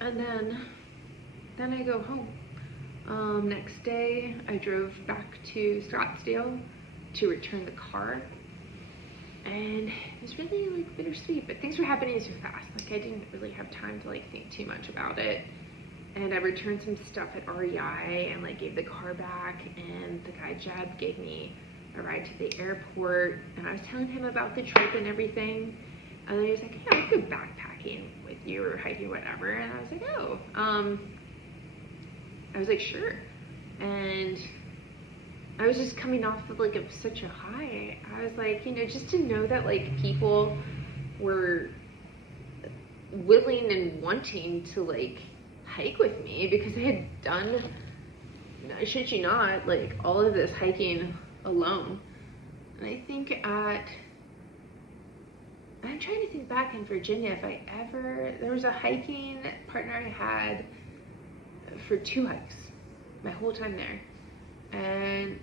And then I go home. Next day, I drove back to Scottsdale to return the car. And it was really like bittersweet, but things were happening so fast. Like I didn't really have time to like think too much about it. And I returned some stuff at REI and like gave the car back, and the guy Jeb gave me a ride to the airport, and I was telling him about the trip and everything. And then he was like, yeah, I'll go backpacking with you or hiking, whatever. And I was like, oh, I was like, sure. And I was just coming off of like such a high. I was like, you know, just to know that like people were willing and wanting to like hike with me, because I had done, I shit you not, like all of this hiking alone. And I think I'm trying to think back in Virginia if I ever, there was a hiking partner I had for 2 hikes my whole time there. And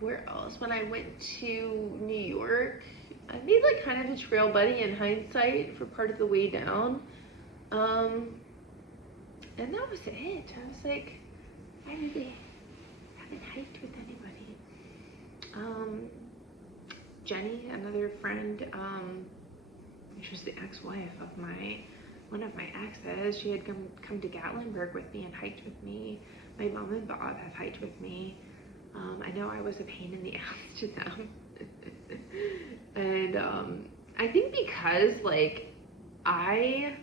where else? When I went to New York, I made like kind of a trail buddy in hindsight for part of the way down. And that was it. I was like, I really haven't hiked with anybody. Jenny, another friend, which was the ex-wife of one of my exes, she had come to Gatlinburg with me and hiked with me. My mom and Bob have hiked with me. I know I was a pain in the ass to them. And I think because like and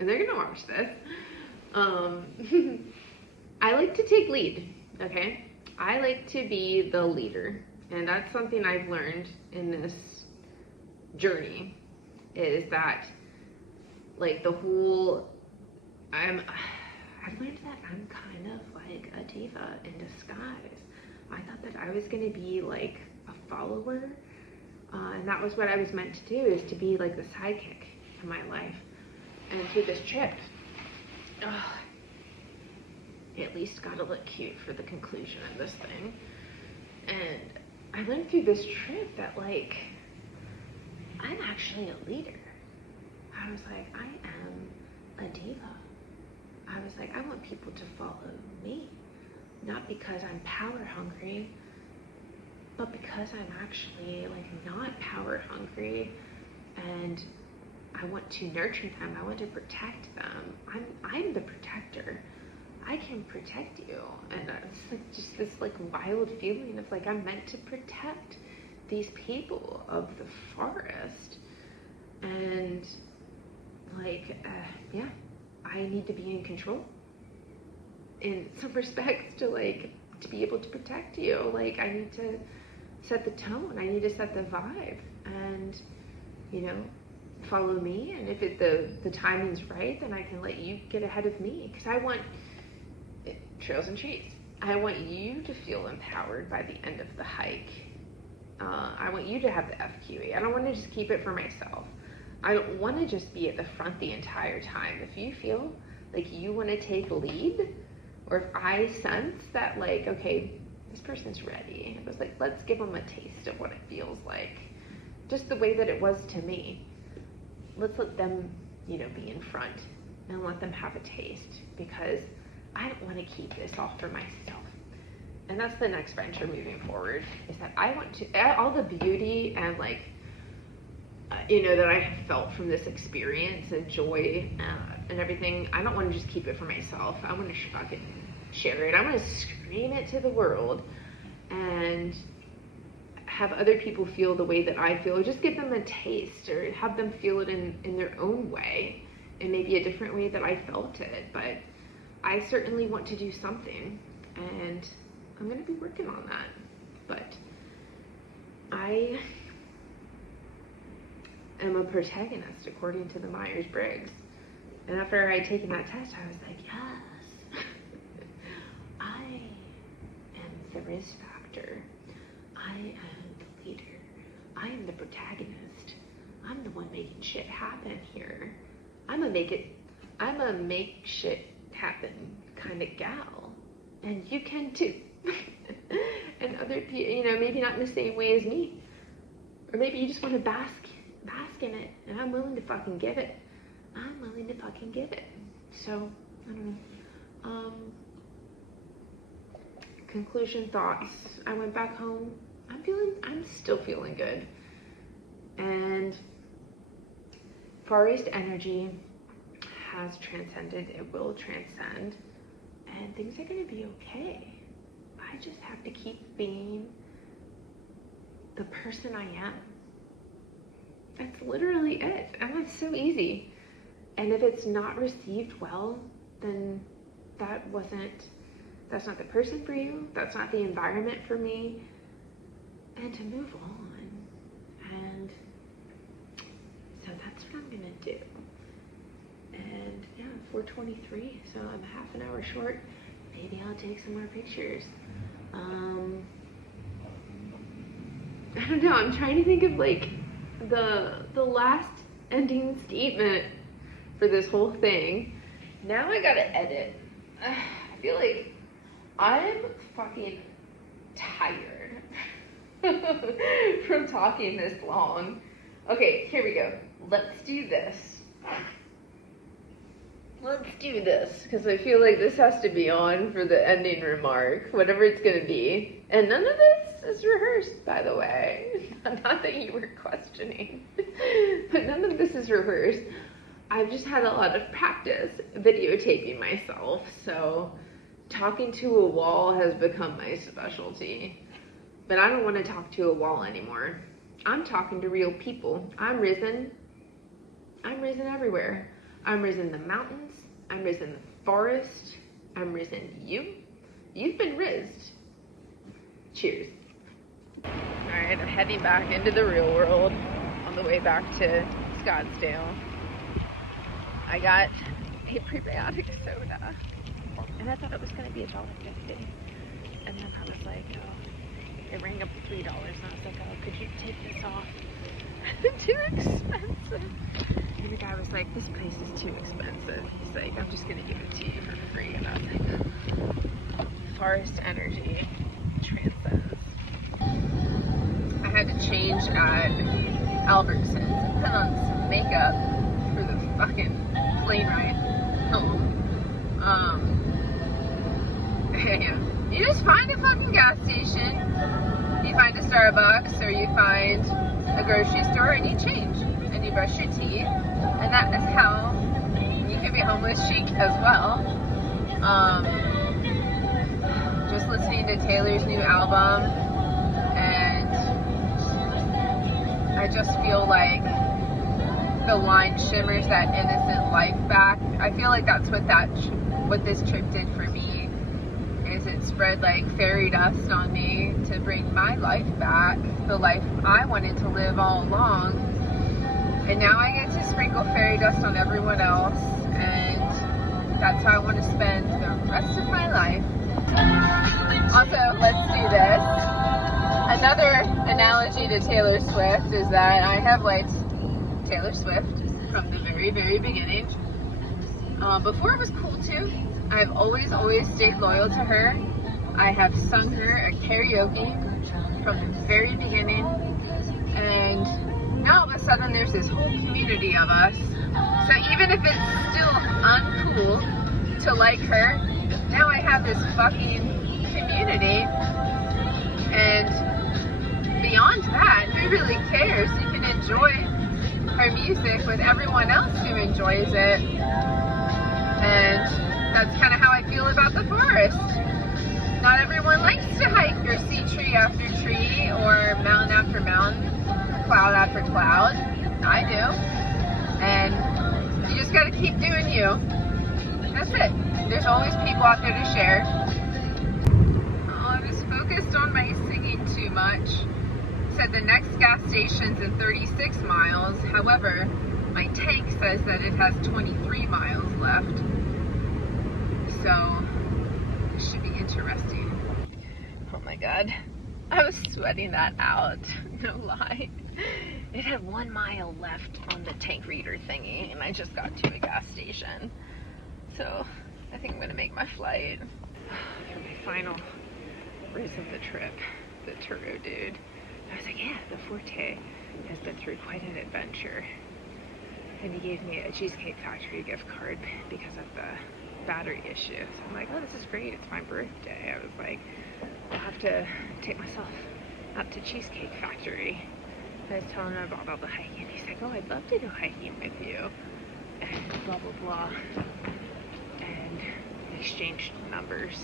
they're gonna watch this, I like to take lead, okay? I like to be the leader, and that's something I've learned in this journey, is that like the whole, I've learned that I'm kind of like a diva in disguise. I thought that I was gonna be like a follower, and that was what I was meant to do, is to be like the sidekick in my life. And through this trip, at least gotta look cute for the conclusion of this thing. And I learned through this trip that like, I'm actually a leader. I was like, I am a diva. I was like, I want people to follow me, not because I'm power hungry, but because I'm actually like not power hungry, and I want to nurture them. I want to protect them. I'm the protector. I can protect you. And it's like just this like wild feeling of like I'm meant to protect these people of the forest. And like, yeah, I need to be in control in some respects to like, to be able to protect you. Like I need to set the tone. I need to set the vibe, and you know, follow me. And if the timing's right, then I can let you get ahead of me, because I want trails and trees. I want you to feel empowered by the end of the hike. I want you to have the FQE. I don't want to just keep it for myself. I don't want to just be at the front the entire time. If you feel like you want to take lead, or if I sense that like, okay, this person's ready, it was like, let's give them a taste of what it feels like, just the way that it was to me. Let's let them, you know, be in front and let them have a taste, because I don't want to keep this all for myself. And that's the next venture moving forward, is that I want to, all the beauty and like, you know, that I have felt from this experience and joy and everything, I don't want to just keep it for myself. I want to fucking share it. I want to scream it to the world and have other people feel the way that I feel, or just give them a taste, or have them feel it in their own way, and maybe a different way that I felt it. But I certainly want to do something, and I'm going to be working on that. But I am a protagonist according to the Myers-Briggs. And after I'd taken that test, I was like, yes, I am the risk factor. I am the leader. I am the protagonist. I'm the one making shit happen here. I'm a make shit happen kind of gal. And you can too. And other people, you know, maybe not in the same way as me. Or maybe you just want to bask in it, and I'm willing to fucking give it. I'm willing to fucking can get it. So, I don't know. Conclusion thoughts. I went back home. I'm still feeling good. And Far East energy has transcended. It will transcend. And things are going to be okay. I just have to keep being the person I am. That's literally it. And that's so easy. And if it's not received well, then that's not the person for you. That's not the environment for me. And to move on. And so that's what I'm gonna do. And yeah, 4:23, so I'm half an hour short. Maybe I'll take some more pictures. I don't know, I'm trying to think of like the last ending statement for this whole thing. Now I gotta edit. I feel like I'm fucking tired from talking this long. Okay, here we go. Let's do this. Because I feel like this has to be on for the ending remark, whatever it's gonna be. And none of this is rehearsed, by the way. Not that you were questioning, but none of this is rehearsed. I've just had a lot of practice videotaping myself, so talking to a wall has become my specialty. But I don't want to talk to a wall anymore. I'm talking to real people. I'm risen everywhere. I'm risen in the mountains. I'm risen in the forest. I'm risen you. You've been rizzed. Cheers. All right, I'm heading back into the real world on the way back to Scottsdale. I got a prebiotic soda, and I thought it was going to be $1.50. And then I was like, oh, it rang up to $3, and I was like, oh, could you take this off? Too expensive. And the guy was like, this place is too expensive. He's like, I'm just going to give it to you for free. And I was like, forest energy transcends. I had to change at Albertsons and put on some makeup for the fucking plane ride home. You just find a fucking gas station, you find a Starbucks, or you find a grocery store, and you change, and you brush your teeth, and that is how you can be homeless chic as well. Just listening to Taylor's new album, and I just feel like the line shimmers that innocent life back. I feel like that's what this trip did for me, is it spread like fairy dust on me to bring my life back, the life I wanted to live all along. And now I get to sprinkle fairy dust on everyone else, and that's how I want to spend the rest of my life. Also, let's do this. Another analogy to Taylor Swift is that I have liked Taylor Swift from the very, very beginning. Before it was cool too, I've always stayed loyal to her. I have sung her at karaoke from the very beginning, and now all of a sudden there's this whole community of us. So even if it's still uncool to like her, now I have this fucking community, and beyond that, who really cares? You can enjoy her music with everyone else who enjoys it, and that's kind of how I feel about the forest. Not everyone likes to hike or see tree after tree or mountain after mountain, cloud after cloud. I do. And you just gotta keep doing you. That's it. There's always people out there to share. Oh, I was focused on my singing too much. Said the next gas station's in 36 miles. However, my tank says that it has 23 miles left. So, it should be interesting. Oh my god. I was sweating that out. No lie. It had 1 mile left on the tank reader thingy, and I just got to a gas station. So, I think I'm gonna make my flight. For my final race of the trip, the Turo dude. I was like, yeah, the Forte has been through quite an adventure. and he gave me a Cheesecake Factory gift card because of the battery issue. So I'm like, oh, this is great, it's my birthday. I was like, I'll have to take myself up to Cheesecake Factory. I was telling him about all the hiking. He's like, oh, I'd love to go hiking with you. And blah, blah, blah. And we exchanged numbers.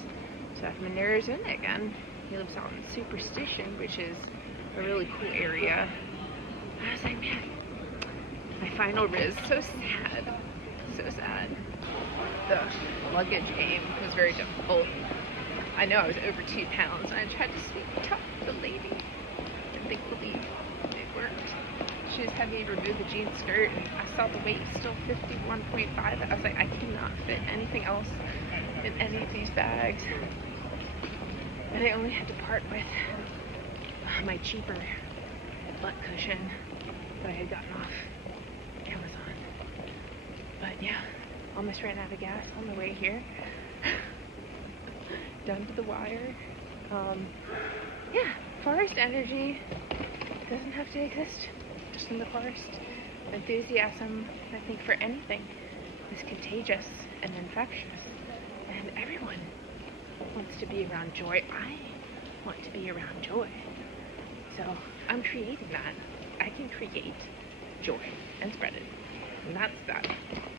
So I'm in Arizona again. He lives out in Superstition, which is a really cool area. I was like, man, my final Riz, so sad. So sad. The luggage game was very difficult. I know I was over 2 pounds, and I tried to sweep talk the lady, and thankfully it worked. She just had me remove the jean skirt, and I saw the weight still 51.5. I was like, I cannot fit anything else in any of these bags. And I only had to part with my cheaper butt cushion that I had gotten off Amazon. But yeah, almost ran out of gas on the way here. Down to the wire. Yeah, forest energy doesn't have to exist just in the forest. Enthusiasm, I think, for anything is contagious and infectious, and everyone wants to be around joy. I want to be around joy, so I'm creating that. I can create joy and spread it, and that's that.